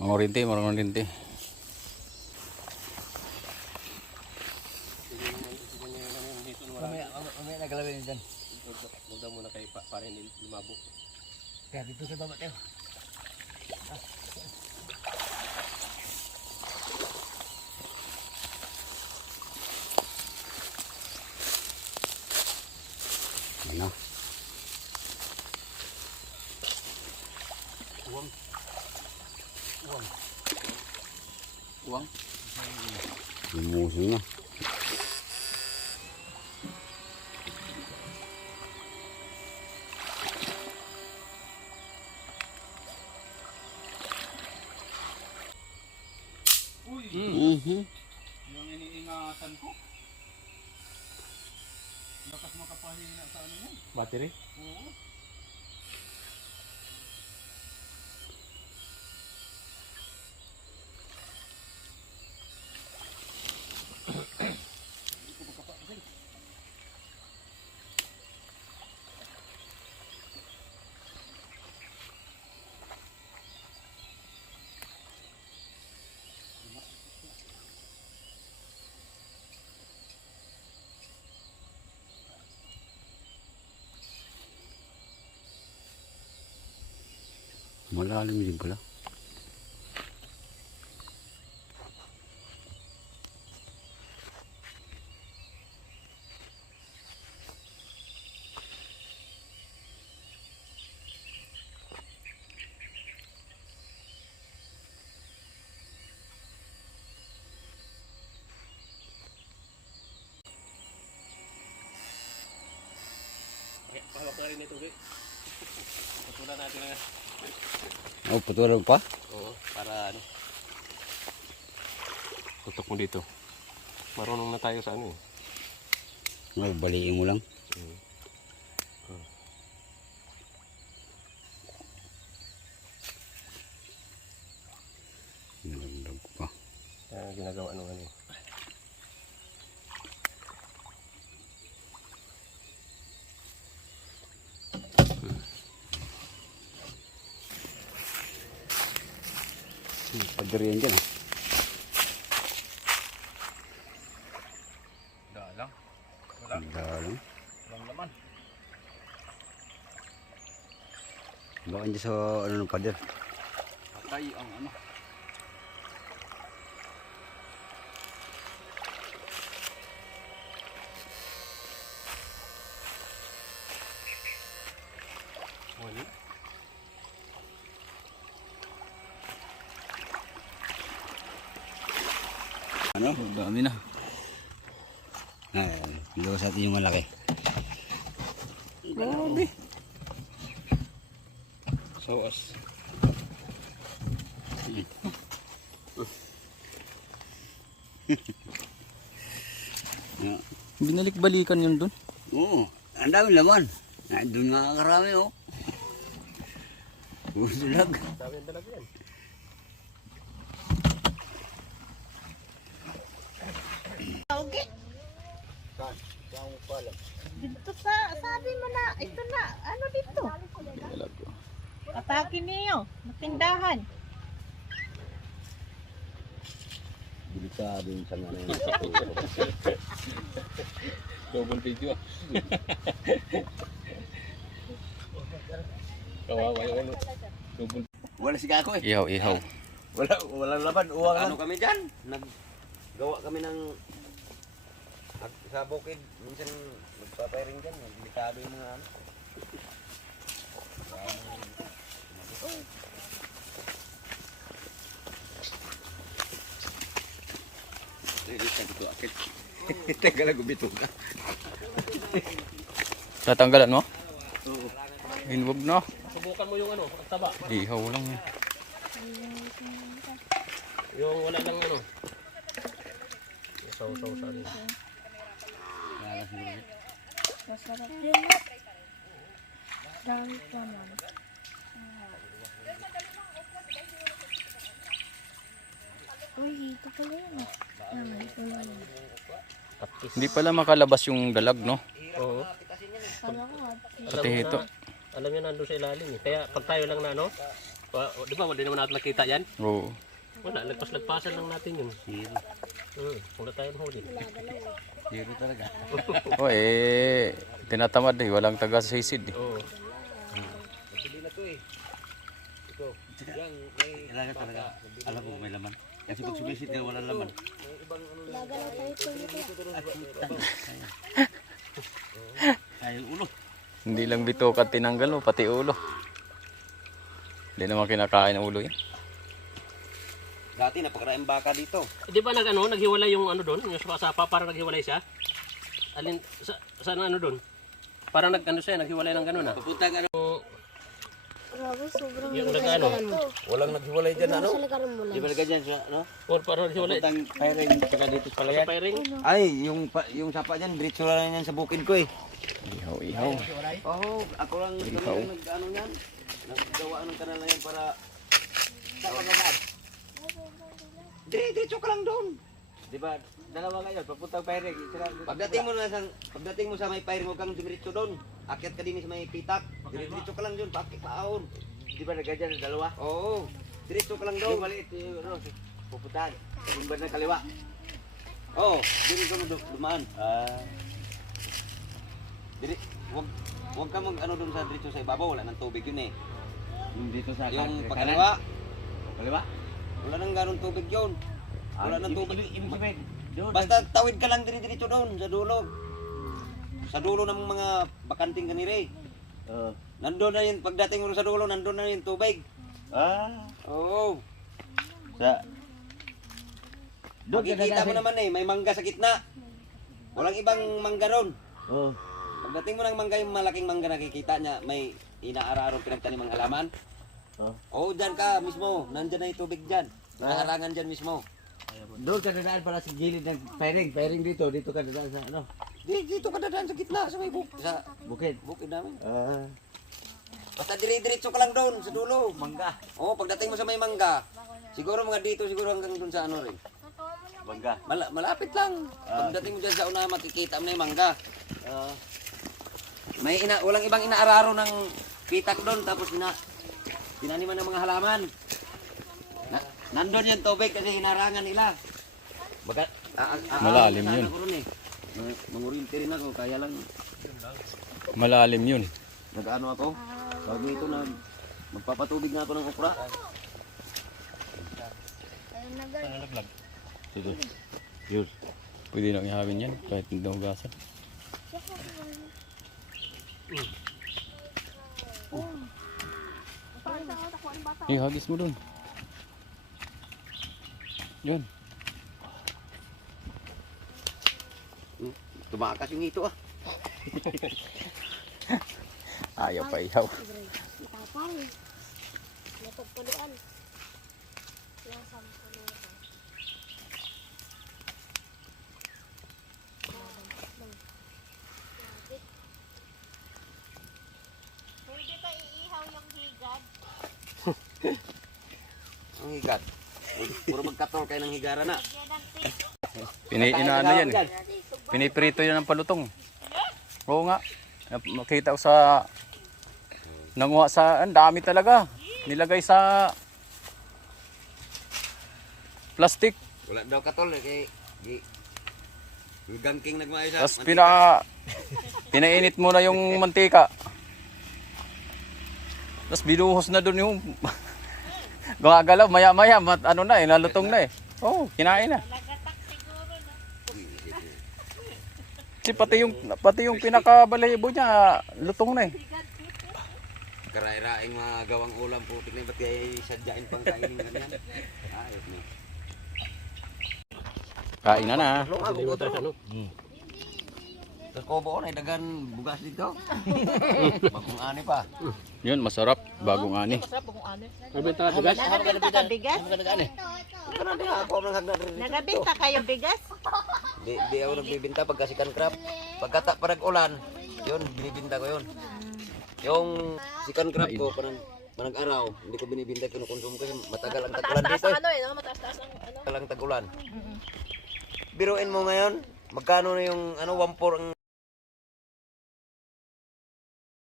Mga orinti. Mamaya nagalawin dyan. Huwag muna kayo para hindi lumabo. Kaya dito sa baba tayo. Ano? Uwang. Lumusin na. Yung iniingatan ko. Lakas makapahina sa ano yan. Battery? Oo. Malalim din pala. Okay, pahawak na rin ito. Patulan natin na. Oh, patulang pa? Oo, para ano. Tutok mo dito. Marunong na tayo sa ano eh. Oh, baliin mo lang. Nalagdag pa. Ginagawa nung ano eh. Padiri yan dyan ah. Dalang. Dalang. Walang laman. Baka dyan sa ano ng pader. Patay ang ano. Wali. Ano? Dami na. Ay, doon sa atin yung malaki. Grabe. Sawas. Binalik-balikan yun dun. Oo, ang dami laman. Doon nga karami oh. Usulag. Dami ang dalag yan. Okay. Dito sa, sabi mo na, ito na, ano dito? Atake niyo, matindahan. Delikado yung sa mga yun. Double video. Kawawa yung ano. Double. Wala si Kako eh. Ihaw. Walang laban, uwang Ano lang. kami dyan? Naggawa kami ng sa bukid. Minsan nagpapiring dyan. Delikado yung mga ano. Teka lang, gumito ka. Tatanggalan mo? Oo. Hinwag na. Subukan mo yung ano, ang taba. Ihaw lang yan. Yung wala lang ano. Saw-saw sa rin. Masarap din. Dami pa man. Uy, ito pala yun. Ito pala yun. Hindi pala makalabas yung dalag, no? Oo. Kala ko, Pati ito. Alam niya nandun sa ilalim eh. Kaya pag tayo lang na ano, Di ba, hindi naman natin nakita yan? Oo. Wala, lagpas-lagpasan lang natin yun. Wala tayong huli. Zero talaga. O eh, tinatamad eh. Walang taga-sisid eh. Oo. Kailangan talaga. Alam ko may laman. Kasi pag sumisit na walang laman. Nagalaw tayo ito dito. Sayang ulo. Hindi lang bitukat tinanggal mo, pati ulo. Hindi naman kinakain ang ulo yan. Dati napakaraming baka dito. Di ba naghiwalay yung ano doon? Yung sapa, parang naghiwalay siya? Alin, saan ano doon? Parang naghiwalay ng gano'n ah. Papunta ka na. Grabe, sobrang Yung nag-ano? Walang naghiwalay dyan ano? sa likaran mo lang. Di ba ganyan siya, no? Or parang naghiwalay. Papuntang firing. Saka dito pala Sa yan. firing? Ay, yung sapa dyan, diretso lang yan sa bukid ko eh. Ihaw, ihaw. Oo, ako lang nag-ano yan. Naggawa ng kanal na yan para... Saan ka ba? Diretso ka lang doon. Di ba? Dalawa ngayon, papuntang firing. Pagdating mo sa may firing, huwag kang diretso doon. Akyat ka din sa may pitak. Diretso ka lang doon, paahon. Di ba ganyan yung dalawa? Oo, diretso ka lang Yung doon. maliit yung ano, pupuntahan. Yung ba ng kaliwa? Oo, diretso mo dumaan. Huwag ka mag ano doon sa diretso sa ibabaw, wala nang tubig yun eh. Yung dito sa Yung kanan. pagkaliwa, Kaliwa? wala nang ganong tubig yun. Wala nang tubig. Ibig sabihin, doon. Basta tawid ka lang diretso doon sa dulo. Sa dulo ng mga bakanting kanire. Nandun na yun, pagdating mo sa dulo, nandun na yung tubig. Oo. Sa... Doon ka Makikita mo dadaan. naman eh, may mangga sa gitna. Walang ibang mangga ron. Oo. Pagdating mo ng mangga, yung malaking mangga nakikita niya, may inaararong pinagtanimang halaman. Oo, dyan ka mismo. Nandyan na yung tubig dyan. Nakarangan dyan mismo. Doon ka dadaan para sa gilid ng firing. Firing dito. Dito ka dadaan sa ano? Dito ka dadaan sa gitna, sa may sa Bukid. bukid namin. Ah. Basta dire-diretso ka lang doon, sa dulo. Mangga. Oo, pagdating mo sa may mangga, siguro mga dito, siguro hanggang doon sa ano rin. Mangga. Malapit lang. Pagdating mo dyan sa una, makikita mo na yung mangga. Walang ibang inaararo ng pitak doon, tapos tinaniman ng mga halaman. Nandun yung tubig kasi hinarangan nila. Malalim yun. Ako ron eh. Mangurinti rin ako, kaya lang Malalim yun. nag-ano ako. Bago ito na magpapatubig na ako ng okra. Ayun na guys. Sige. Yun. Pwede nang ihawin yan kahit hindi hugasan. Hagis mo dun. Yun. Tumakas yung ito ah. Ayaw pa ihaw. Tapay. Natagpaluan. Lasang paluan. Pwede ba iihaw yung higad? Ang higat. Puro magkatol kayo ng higara na. Inaano yan. Piniprito yan ng palutong. Oo nga. Makita ko sa nanguha sa ang dami talaga. Nilagay sa plastic. Wala daw katol eh. Kay gangking nagmaayos sa Tapos pinainit mo na yung mantika. Tapos binuhos na doon yung gumagalaw maya-maya ano na eh, nalutong na eh. Oh, kinain na. Kasi pati yung pinakabalahibo niya lutong na eh. karay-raing mga gawang ulam po. Tignan ba't kaya sadyain pang kainin ganyan? Ayos na. Kain na na. Ano? Tapos kobo na dagan bugas dito. Bagong ani pa. Yun, masarap. Bagong ani. Nabenta ka bigas? Nagabenta ka bigas? Kana din ako nang hagdan rin. Nagabenta kayo bigas? Di ako nagbibinta pagka sikan crab. Pagkata parang ulan, yun binibinta ko yun. Yung sikan crab ko parang araw, hindi ko binibinta kinukonsumo kasi matagal ang tag-ulan dito. Mataas-taas ang ano? Matagal ang tag-ulan. Biruin mo ngayon, magkano na yung 1/4 ang